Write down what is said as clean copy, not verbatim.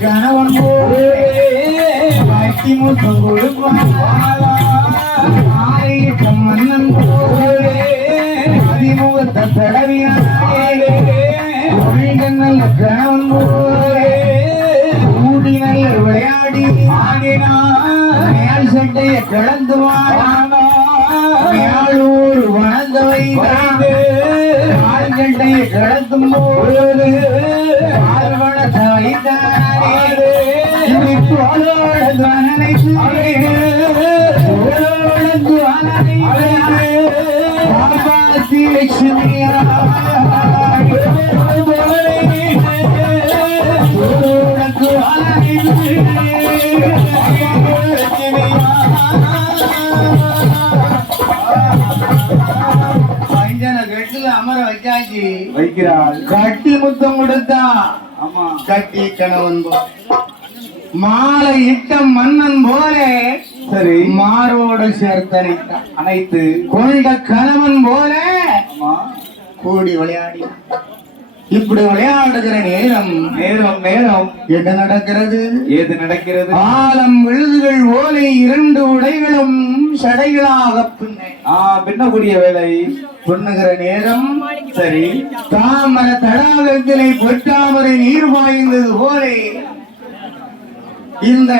கணவன் வாட்டி முத்தம் கொடுப்பான் மன்னன் அதிமுகத்தை தடவினாலே நல்ல கணவன் கூடி நல்ல விளையாடி மேல் சட்டைய கிடந்து மேலூர் வளர்ந்த வைத்து ஆள் சட்டையை கிடத்தும் போது ஆழ்வனத்தை வைத்தாரே லட்சுமியா அமர வச்சாச்சு வைக்கிறாள் கட்டி முத்தம் கொடுத்தா ஆமா கட்டி கணவன் மாலை இட்ட மன்னன் போல சரி மாரோடு சேர்த்து அனைத்து கொண்ட கணவன் போல கூடி விளையாடி இப்படி விளையாடுகிற நேரம் நேரம் நேரம் என்ன நடக்கிறது ஏது நடக்கிறது ஆலம் விழுதுகள் ஓலை இரண்டு உடைகளும் சடைகளாக பின்னக்கூடிய வேலை பின்னுகிற நேரம் சரி தாமர தடாகத்திலே பொற்றாமரை நீர் பாய்ந்தது போலே இந்த